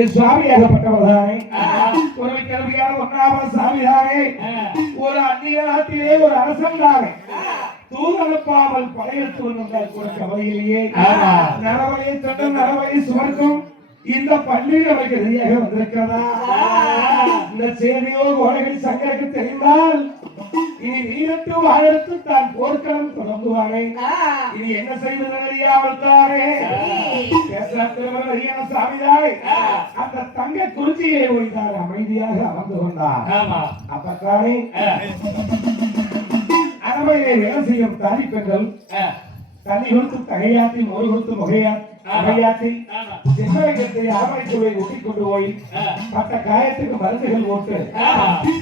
என் சுவாமியாகப்பட்டவர் தானே, ஒரு கல்வியான ஒன்றாவது சாமி தானே, ஒரு அந்நிய நாட்டிலே ஒரு அரசன் தானே, தூதனுப்பாமல் படையெடுத்து வந்தால் கூட கவலையிலேயே நரவழி தட்டும் நரவழி சுமர்க்கும் இந்த பள்ளியில் அவருக்கு எதிரியாக வந்திருக்கிறதா? இந்த செய்தியோ கோடைகள் சங்கருக்கு தெரிந்தால் இனி வீரத்து வாழத்து தான் போர்க்களம் தொடங்குவானே, இனி என்ன செய்வது அறியாமல் தானே சாமிதாய் அந்த தங்க குறிச்சியை ஓய்ந்தார் அமைதியாக அமர்ந்து கொண்டார். அப்பத்தானே அரமையிலே வேலை செய்யும் தாலி பெண்கள் தண்ணி கொடுத்து தகையாத்தி மொழி கொடுத்து முகையாத்தி சின்னத்தை அரமைக்குள்ளே ஒட்டிக் கொண்டு போய் பட்ட காயத்துக்கு மருந்துகள் போட்டு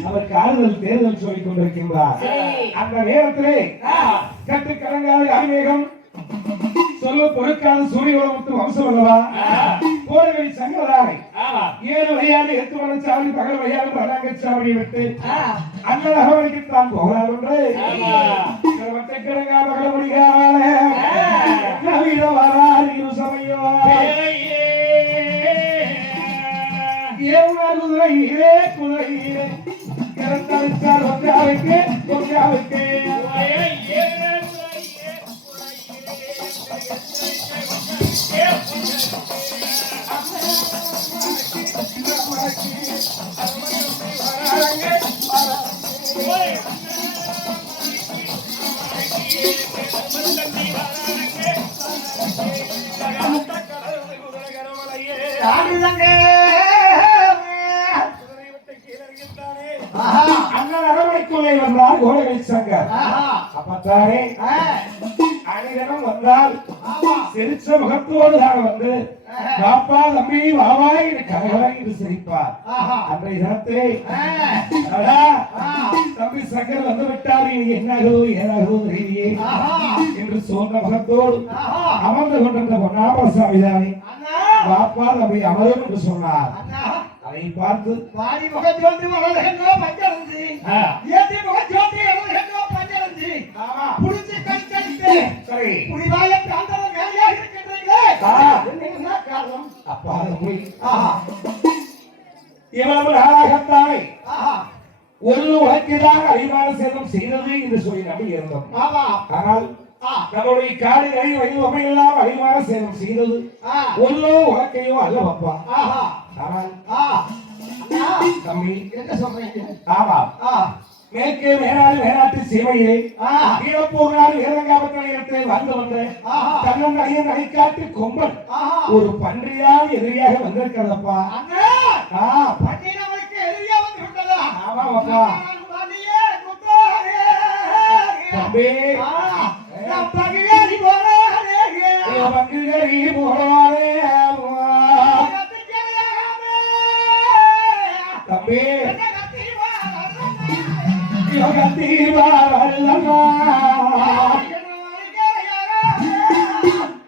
அவர் காதல் தேர்தல் சொல்லிக் கொண்டிருக்கின்றார். அந்த நேரத்திலே கட்டு கலங்காத ஆன்மீகம் சொல்ல பொருட்காத சூரிய உலகத்து வம்சம் அல்லவா, கோரவழி சங்கதாரை 7 வகையான 8 மணச்சாவடி பகல் வகையான பதாங்கச்சாவடியை விட்டு அண்ணன் அகவழிக்கு தான் போகிறார் என்று வட்டை கிழங்கா பகல் முடிகால நவீன வராறு சமயம் குதிரையிலே குதிரையிலே இறந்தளிச்சார் ஒன்றாவுக்கு ஒன்றாவுக்கு அண்ணன் அரவணைக்குள்ளே வந்தார் கோடைகள் சங்கர். அப்பத்தானே அணிதனம் வந்தால் சிரிச்ச முகத்தோடு தான் வந்து பாப்பா தம்பி வாவாய் கரகராய் இது சிரிப்பார். அன்றைய தினத்தை தம்பி சங்கர் வந்து விட்டார், இனி என்னாகோ ஏனாகோ தெரியலையே என்று சொன்ன முகத்தோடு அமர்ந்து கொண்டிருந்த பொன்னாமசாமிதானே பாப்பா தம்பி அமரும் என்று சொன்னார். அதை பார்த்து பாடி முகஜோதி வளர்கின்றோ பஞ்சரஞ்சி ஏத்தி முகஜோதி வளர்கின்றோ பஞ்சரஞ்சி புடிச்சு கடிச்சு சரி புடிவாய காந்தரம் மேலையா இருக்கின்றீங்களே என்ன காரணம்? அப்பா போய் இவ்வளவு நாளாகத்தானே ஒரு உலகிதான் அழிவான சேதம் செய்தது என்று சொல்லி நம்பி இருந்தோம். ஆனால் நம்முடைய காடு அழி வயது அழிவான சேதம் செய்தது ஒன்றோ உலக்கையோ அல்ல பாப்பா. தம்பி என்ன சொல்றீங்க? ஆமா, மேற்கே மேனாட்டு சேவையிலே ஈழப்பூர் நாடு வீரங்காபத்தில் வந்து வந்து தன்னன் நகைக்காட்டு கொம்பன் ஒரு பன்றியால் எதிரியாக வந்திருக்கிறதப்பா. ஆமா பாப்பா. தம்பி பங்குகரி போறாரே தம்பி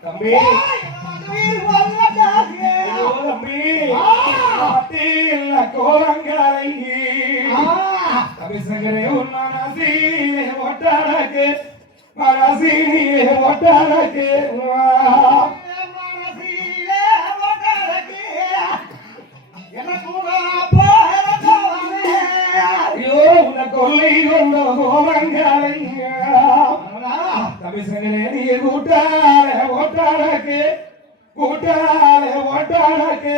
தம்பி கோலங்களை தம்பி சங்கரே உன் மனசீலே ஒட்டாரக்கு மனசீலே ஒட்டாரக்கு கொள்ளை கொண்ட கோமங்களை தம்பி சங்கரே நீ கூட்டார ஓட்டாரக்கு கூட்டார ஓட்டாரக்கு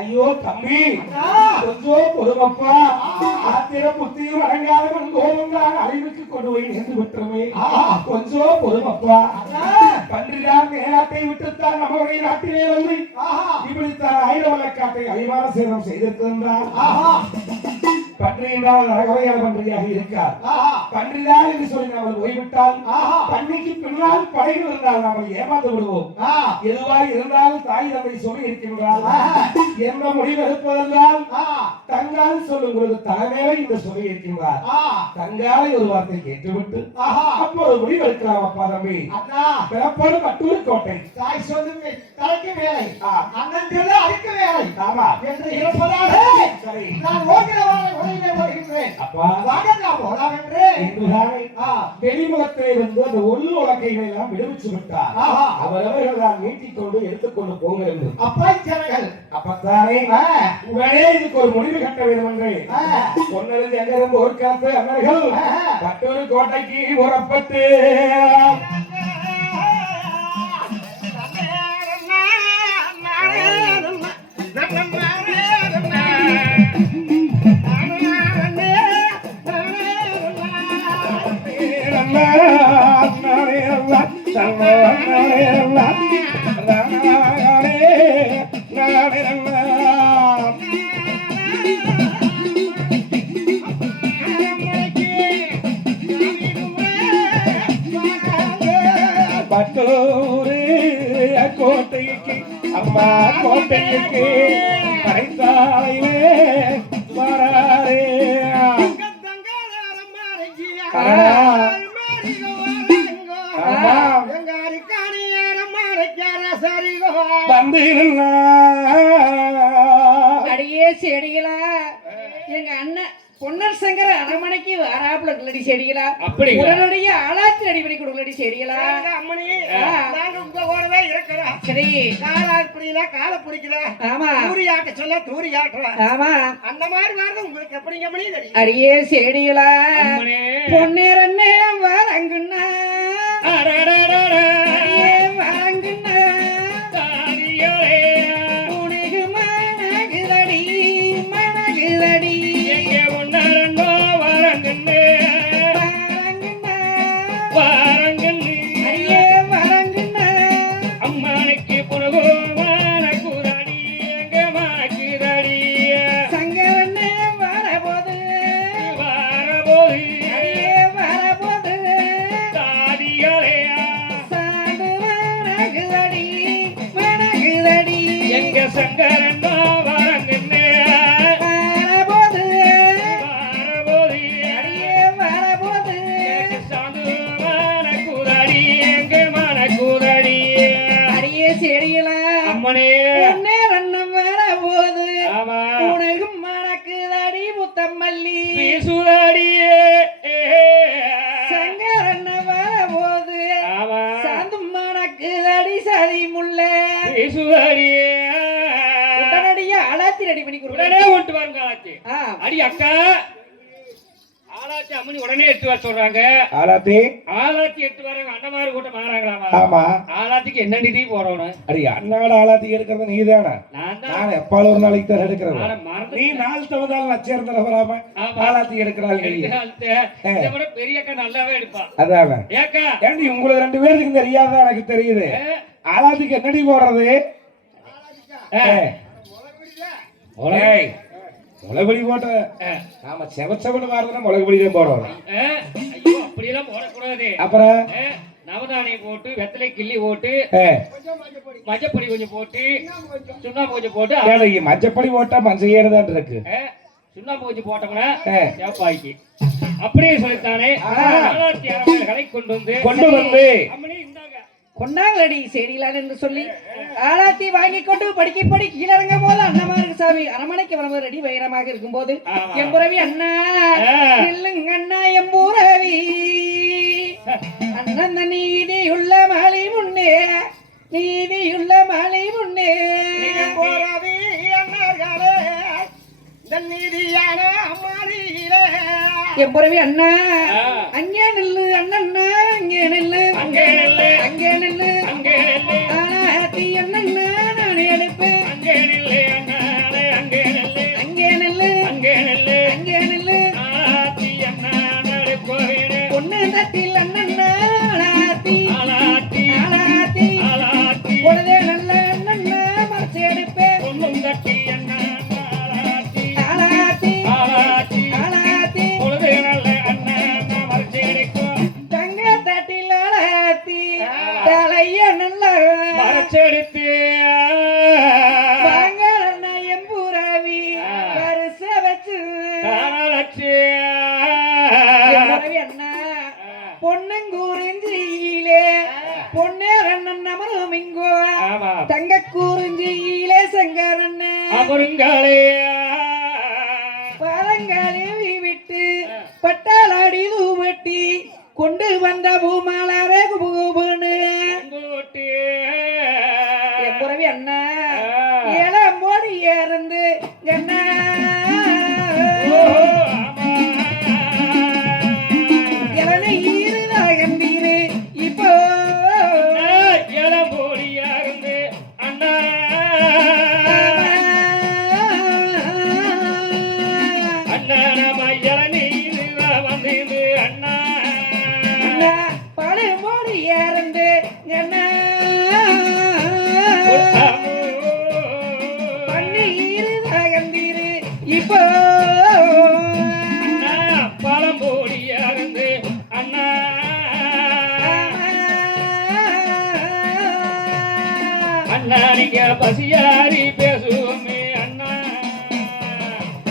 ஐயோ தம்பி கொஞ்சம் பொறுமப்பா, ஆத்திர புத்தியும் அடங்காதவன் கோபங்கான அறிவுக்கு கொண்டு போய் நின்று விட்டுருமே. கொஞ்சம் பொறுமப்பா, பன்றிதான் மேலாட்டை விட்டுத்தான் நம்முடைய நாட்டிலே வந்து இப்படித்தான் ஆயிரவளக்காட்டை அழிவான சேதம் செய்திருக்கின்றார். பன்றி என்றால் நரகவையான பன்றியாக இருக்கார். பன்றிதான் என்று சொல்லி நாங்கள் ஓய்விட்டால் பன்னிக்கு பின்னால் படைகள் இருந்தால் நாங்கள் ஏமாந்து விடுவோம். எதுவாய் இருந்தாலும் தாய் தந்தை சொல்லி இருக்கின்றார். என்ன முடிவு எடுப்பதென்றால் தங்கால் சொல்லும் உங்களுக்கு தலைமையில இந்த சொல்லி இருக்கின்றார். தங்காலை ஒரு வார்த்தை கேட்டுவிட்டு அப்போது முடிவு எடுக்கலாம். அப்பா தம்பி பிறப்பாடு கட்டூர் கோட்டை தாய் சொல்லும் தலைக்கு வேலை அண்ணன் அடிக்க வேலை ஆமா என்று இருப்பதாக சரி நான் ஓகிற அரண்மனையிலே வருகின்றேன். அப்பா வாடகா போலாம் என்று இன்றுதானே வெளிமுகத்திலே இருந்து அந்த ஒல்லு உலக்கைகளை எல்லாம் விடுவிச்சு விட்டார். அவரவர்கள் தான் நீட்டிக் கொண்டு எடுத்துக்கொண்டு போகிறது. அப்பாய்ச்சர்கள் அப்பத்தானே உடனே இதுக்கு ஒரு முடிவு கட்ட வேண்டும் என்று பொன்னறிந்து எங்கிருந்து ஒரு காத்து அண்ணர்கள் மற்றொரு கோட்டைக்கு உறப்பட்டு பட்டூரு கோட்டைக்கு அம்மா கோட்டைக்கு கரைத்தாயிலே வராரே அடியே செடிகளா எங்க அண்ணன் பொன்னர் சங்கர அரண்மனைக்கு வராப்புல இல்லடி செடிகளா அப்படி உடனடியே ஆளாச்சி ரெடி பண்ணி கொடுக்கலடி செடிகளா அம்மணி நாங்க உங்க கூடவே இருக்கிறோம். சரி காலா பிடிக்கல காலை பிடிக்கல ஆமா தூரி ஆட்ட சொல்ல தூரி ஆட்டுறோம். ஆமா அந்த மாதிரி வாரது உங்களுக்கு எப்படிங்க மணி தெரியும்? அடியே செடிகளா பொன்னர் அண்ணன் வரங்குன்னா அடியே வரங்குன்னா உனக்கு மனகுதடி மனகுதடி அடியே வரங்குன்னா சங்கரண்ணே வரபோது அடியே வரபோது சாடு மனகுதடி மனகுதடி சங்கரன் வரங்கண்ணே வரபோது அடியே வரபோது அடியே செடிகளா அம்மனே பொன்னே ரன்னம் வரபோது ஆமா உனக்கு மணக்குதடி முத்தம்மல்லி பேசுதாடியே சங்கரண்ண வரபோது ஆமா சாந்து மணக்குதடி சதி முல்ல பேசுதாடியே உடனடியா ஆளாத்தி ரெடி பண்ணி கொடுக்க உடனே கொண்டு வாருங்க ஆளாச்சி அடி அக்கா ஆளாச்சி அம்மனி உடனே எடுத்து வர சொல்றாங்க ஆலாத்தி ஆளாச்சி எடுத்து வராங்க அண்ணமாரு கூட்டம் மாறாங்களாமா ஆமா ஆளாத்திக்கு என்ன நிதி போறோம் அடி அண்ணாட ஆலாத்தி எடுக்கிறது நீதானே நான் தான் நான் எப்பாலும் ஒரு நாளைக்கு தான் எடுக்கிறேன் நானும் மறந்து நீ நாள் தவதால் நச்சேர்ந்த வராம ஆலாத்தி எடுக்கிறாள் இதை விட பெரிய அக்கா நல்லாவே எடுப்பா அதான் ஏக்கா ஏண்டி உங்களுக்கு ரெண்டு பேருக்கு இந்த ரியாதான் எனக்கு தெரியுது ஆலாத்திக்கு என்னடி போடுறது ஏய், முளைபடி போட்ட நாம செவச்சவனு வாரதுன்னா முளைபடி தான் போடுறோம் ஐயோ அப்படியெல்லாம் போடக்கூடாது அப்புறம் நவதானியம் போட்டு வெத்தலை கிள்ளி போட்டு மஞ்சப்பொடி கொஞ்சம் போட்டு சுண்ணாம்பு கொஞ்சம் போட்டு ஏழைக்கு மஞ்சப்படி போட்டா மஞ்சள் ஏறுதான் இருக்கு சுண்ணாம்பு கொஞ்சம் போட்டோம்னா சேப்பாய்க்கு அப்படியே சொல்லித்தானே ஆளாத்தி அரண்மனைகளை கொண்டு வந்து அம்மனி இந்தாங்க கொண்டாங்களடி செடிகளான் என்று சொல்லி ஆளாத்தி வாங்கி கொண்டு படிக்கப்படி கீழறங்கும் போது அண்ணமாருக்கு சாமி அரமனைக்கு வரம்பு ரெடி வைரமாக இருக்கும் போது எம்புரவி அண்ணா இல்லுங்க அண்ணா எம்புரவி அண்ணன் நீதியுள்ள மாலை முன்னே நீதியுள்ள மாலை முன்னே போராதி அண்ணர்களே இந்த நீதியான அம்மாரியிலே எம்புரவி அண்ணா அங்கே நில்லு அண்ணண்ணா அங்கே நில்லு அங்கே நில்லு அங்கே நில்லு அங்கே நில்லு ஆளாத்தி அண்ணண்ணா நான் எடுப்பேன் அங்கே நில்லு அண்ணாளே அங்கே நில்லு அங்கே நில்லு அங்கே நில்லு அங்கே நில்லு ஆளாத்தி அண்ணாளே கோவிலே பொண்ணு தட்டில் அண்ணண்ணா ஆளாத்தி ஆளாத்தி ஆளாத்தி ஆளாத்தி பொழுதே நல்ல அண்ணண்ணா மறைச்சு எடுப்பேன் பொண்ணும் கட்டி அண்ணா ஆளாத்தி ஆளாத்தி ஆளாத்தி ஆளாத்தி பொழுது நல்ல அண்ணா மறைச்சு எடுக்கும் தங்க தட்டில் ஆளாத்தி தலைய நல்ல மறைச்செடுத்து வாங்கல் அண்ணா எம்பூராவி வருஷ வச்சு எம்பூராவி அண்ணா பொன்னங்கூறிஞ்சியிலே பொன்னேர் அண்ணன் அமரும் இங்கோ தங்க கூறிஞ்சியிலே சங்கரண்ணே அவருங்களே பாலங்காலே அந்த பூமாலாரே குபுகுபுன்னு பூங்கோட்டு. என் புறவி அண்ணா இளம் மோடி இருந்து என்ன இளநீ ஈருதாகந்தீரு இப்போ இளம்போடியா இருந்து அண்ணா அண்ணா நம்ம இளநீர் வந்தது அண்ணா பழு மோடி இருந்து என்ன பண்ணி ஈருதாகந்தீரு இப்போ பழம்போடியா இருந்து அண்ணா அண்ணா நீங்க பசியாரி பேசுவோமே அண்ணா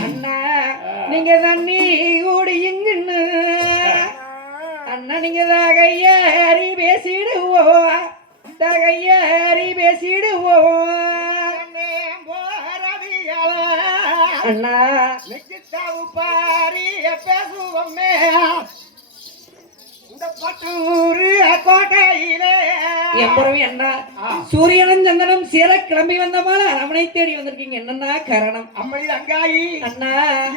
அண்ணா நீங்க தண்ணி கூடியுங்கன்னு அண்ணா நீங்க தகையாரி பேசிடுவோம் தகையாரி பேசிடுவோம் அண்ணா பேசுவோமே இந்த பட்டூரு கோட்டையிலே என் புறவி அண்ணா சூரியனும் சந்தனம் சேர கிளம்பி வந்தமான அரமனை தேடி வந்திருக்கீங்க என்னன்னா காரணம் அம்மணி அங்காயி அண்ணா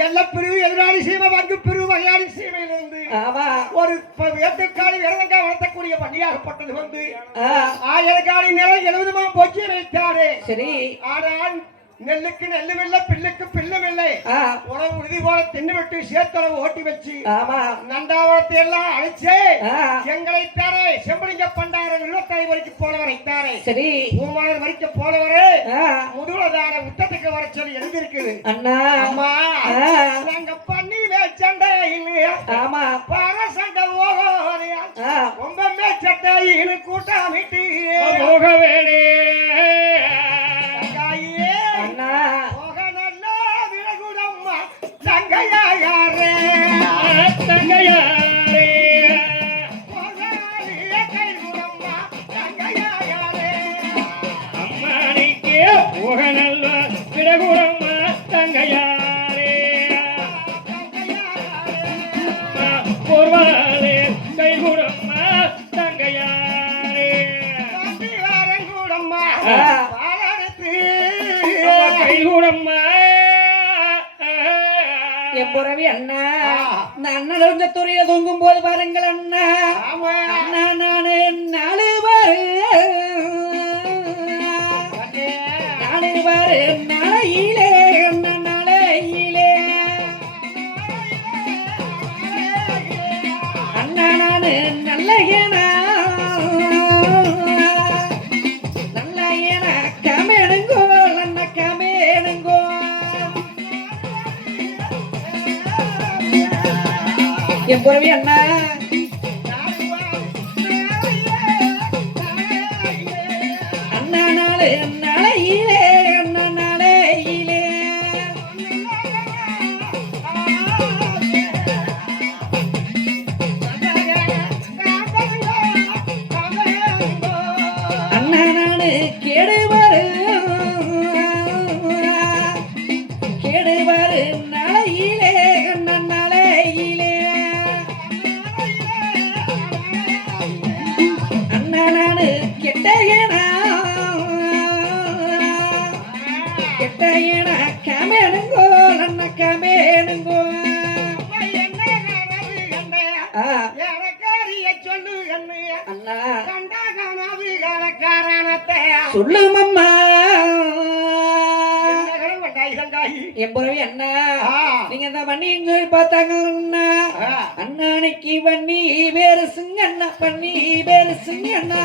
எல்லா பிரிவு எதிராளி சீமை வந்து பிரிவு வகையாளி சீமையிலிருந்து ஆமா ஒரு வேட்டுக்காளி விரதங்கா வளர்த்தக்கூடிய பண்டிகையாகப்பட்டது வந்து ஆ, 1000 காலி நிலம் 70 மாம் போச்சு வைத்தாரு. சரி ஆனால் நெல்லுக்கு நெல்லுமில்லை பில்லுக்கு பில்லுமில்லை ஆ, உணவு உறுதி போல தின்னு விட்டு சேர்த்தளவு ஓட்டி வச்சு ஆமா நண்டாவரத்தை எல்லாம் அழிச்சு ஆ, எங்களை தாரே செம்பளிங்க பண்டார உள்ளத்தாய் வரைக்கும் போனவரை தாரே சரி பூமாளர் வரைக்கும் போனவரே ஆ, முதுகுலதார உத்தத்துக்கு வர சொல்லி எழுதியிருக்குது. அண்ணா அம்மா ஆ, நாங்க பண்ணி சண்டை ஆமா பர சண்டை ஓகோரே ஆ, ஒம்பமே சட்டையின்னு கூட்டமிட்டு போக வேணே தங்காயே அண்ணா போக நல்லா விலகுடம்மா தங்கையா யாரே தங்கையாரே போகாதே கைகுடம்மா தங்கையா யாரே அம்மானிக்கு போக நல்ல விடகுடம்மா தங்கையாரே போர்வாலே கைகுடம்மா தங்கையாரே தம்பி வாரங்கூடம்மா ஆ. பாலடுத்து கைகுடம்மா என் புறவி அண்ணா இந்த அண்ணன் இருந்த துறையில தூங்கும் போது பாருங்கள் அண்ணா ஆமா அண்ணா நானு நாலு பாரு நாலு பாரு நாளையிலே அண்ணா நாளையிலே அண்ணா நானு நல்ல ஏனா நல்ல ஏனா கமேனுங்கோ அண்ணா கமேனுங்கோ என் புறவி அண்ணா அண்ணா நாளு நாளையிலே அண்ணா நாளையிலே அண்ணா நானு கேடுவாரு கேடுவாரு நாளையிலே அண்ணா நாளையிலே அண்ணா நானு கெட்டேனா கெட்டேனா கமேனுங்கோ அண்ணா கமேனுங்கோ ஆ, சொல்லு அண்ணா கண்டாகனாவி காரணத்தை சொல்லு மம்மா தங்காயி என் புறவி அண்ணா ஆ. நீங்க இந்த வண்ணின்னு சொல்லி பார்த்தாங்க அண்ணா ஆ. அண்ணானைக்கு வண்ணி வேறு சிங்கண்ணா பண்ணி வேறு சிங்கண்ணா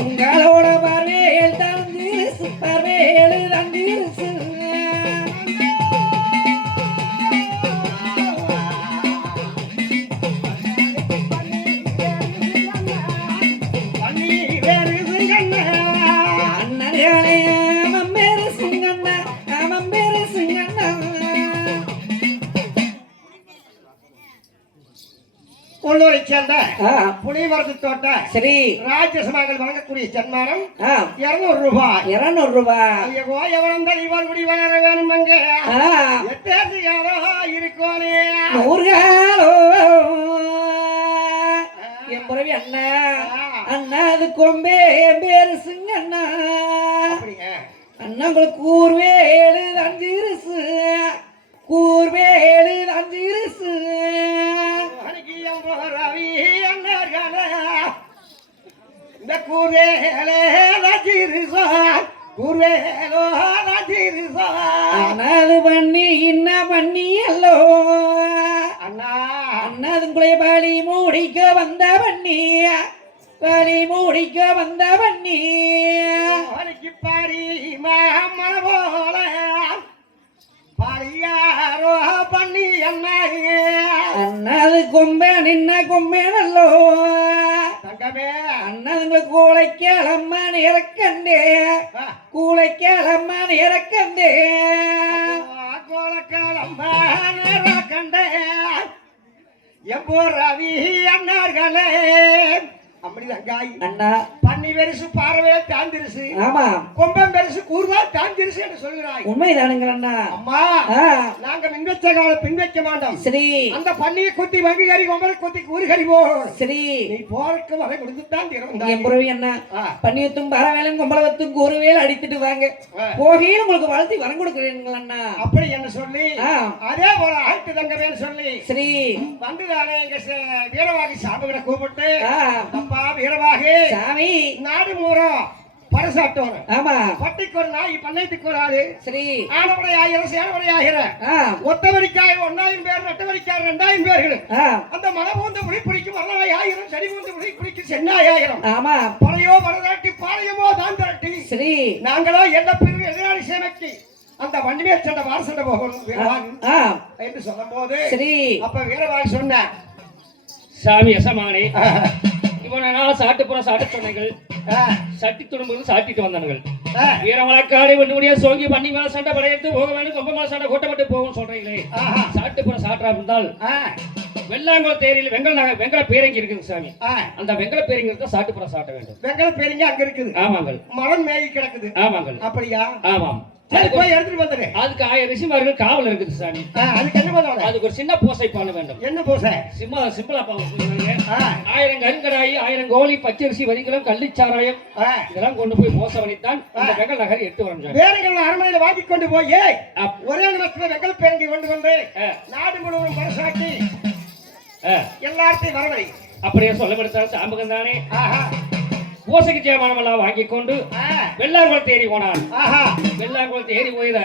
உங்களோட பார்வையில் தந்திருசு பார்வையில் தந்திருசு அண்ணனே அவன் பேரு சிங்கண்ணா அவன் பேரு சிங்கண்ணா உள்ளூரை சேர்ந்த ஆ, புலிவரத்து தோட்ட சரி ராஜ்யசபாக்கள் வழங்கக்கூடிய சன்மானம் ஆ, 200 ரூபாய் 200 ரூபாய் ஐயோ எவன் இவன் குடி வளர வேணும் அங்க ஆ, எத்தேசியாரோ இருக்கோனே நூறுகாலோ என் புறவி அண்ணா அண்ணா அது கொம்பே பெருசுங்க அண்ணா அப்படிங்க அண்ணா உங்களுக்கு கூர்வேலு அஞ்சிருசு கூர்வேலு அஞ்சிருசு ரவி அண்ணர்களே இந்த கூர்வேலே ராஜிருசா கூர்வேலோ ராஜிருசா அண்ணாது பண்ணி என்ன பண்ணி அல்லோ அண்ணா அண்ணாது உங்களை பாலி மூடிக்க வந்த பண்ணி பாலி மூடிக்க வந்த பண்ணி அவனுக்கு பாரி மாமன போல பாரியாரோ பண்ணி அண்ணா அண்ணாது கொம்பே நின்ன கொம்பே நல்லோ தங்கமே அண்ணா உங்களுக்கு கூளைக்கலம்மான் இறக்கண்டே கூளைக்கலம்மான் இறக்கண்டே கோலக்காலம்பா கண்டே எம்போ ரவி அண்ணார்களே அப்படி தங்காய் அண்ணா பண்ணி பெருசு பாறவே தாந்திருசு ஆமா கொம்பம் பெருசு கூர்வா தாந்திருசு என்று சொல்கிறாய் உண்மைதானுங்கள் அண்ணா அம்மா ஆ, நாங்க மின்வச்ச கால பின்வைக்க மாட்டோம் சரி அந்த பண்ணியை குத்தி வங்கு கறி கொம்பரை குத்தி கூறு கறி போடும் சரி நீ போறக்கு வரை கொடுத்துட்டான் என் புறவி அண்ணா ஆ. பன்னியத்தும் பரவேலும் கும்பலவத்தும் கூறுவேல் அடித்துட்டு வாங்க ஆ. போகையில் உங்களுக்கு வாழ்த்தி வரம் கொடுக்குறீங்கள் அண்ணா அப்படி என்ன சொல்லி ஆ, அதே போல ஆயிட்டு தங்கவேன்னு சொல்லி சரி வந்துதானே எங்க வீரவாகி சாமிகளை கூப்பிட்டு ஆ, அப்பா வீரவாகி சாமி நாடு மூரம் பரசாட்டோம் ஆமா பட்டிக்கு ஒரு நாய் பண்ணைத்துக்கு ஒரு ஆளு சரி ஆனவடை 1000 சேனவடை 1000 ஆ, ஒத்தவரிக்காய் 1000 பேர் நட்டவரிக்காய் 2000 பேர்கள் ஆ, அந்த மலை பூந்து விழி பிடிக்கும் வரலாய் 1000 செடி பூந்து விழி பிடிக்கும் சென்னாய் 1000 ஆமா பழையோ பரதாட்டி பாளையமோ தான் திரட்டி சரி நாங்களோ எந்த பிரிவு எதிராளி சேவைக்கு அந்த வண்டிமே சண்டை வாரசண்டை போகணும் வீரவாகி ஆ, என்று சொல்லும் போது சரி அப்ப வீரவாகி சொன்ன சாமி எசமானே இவன நாள் சாட்டுப்புற சாட்டு சொன்னைகள் சட்டி துடும்பு சாட்டிட்டு வந்தானுங்கள் வீரமலக்காடு வெண்ணுடைய சோங்கி பண்ணி மேல சண்டை படையெடுத்து போக வேண்டும் கொம்ப மேல சண்டை கூட்டப்பட்டு போகும் சொல்றீங்களே சாட்டுப்புற சாட்டா இருந்தால் வெள்ளாங்குளம் தேரியில் வெங்கல பேரங்கி இருக்குது சாமி அந்த வெங்கல பேரங்கிறத சாட்டுப்புற சாட்ட வேண்டும் வெங்கல பேருங்க அங்க இருக்குது ஆமாங்கள் மரம் மேகி கிடக்குது ஆமாங்கள் அப்படியா ஆமாம் சரி போய் எடுத்துட்டு வந்துரு அதுக்கு 1000 ரிஷிமார்கள் காவல் இருக்குது சாமி அதுக்கு என்ன பண்ணுவாங்க அதுக்கு ஒரு சின்ன பூசை பண்ண வேண்டும் என்ன பூசை சிம்பிளா சொல்லுங்க 1000 கருங்கடாயி 1000 கோழி பச்சரிசி வரிகளும் கள்ளிச்சாராயம் இதெல்லாம் கொண்டு போய் மோசவனித்தான் அந்த வெங்கல் நகர் எட்டு வரும் வேறுகள் அரண்மனையில வாங்கி கொண்டு போய் ஒரே நிமிஷத்துல வெங்கல் பேரங்கி கொண்டு வந்து நாடு முழுவதும் பரசாட்டி எல்லாத்தையும் வரவழி அப்படியே சொல்லப்படுத்தால் சாம்பகம் தானே பூசைக்கு ஜெயமானம் எல்லாம் வாங்கி கொண்டு வெள்ளாங்குளத்து ஏறி போனான் வெள்ளாங்குளத்து ஏறி போயிட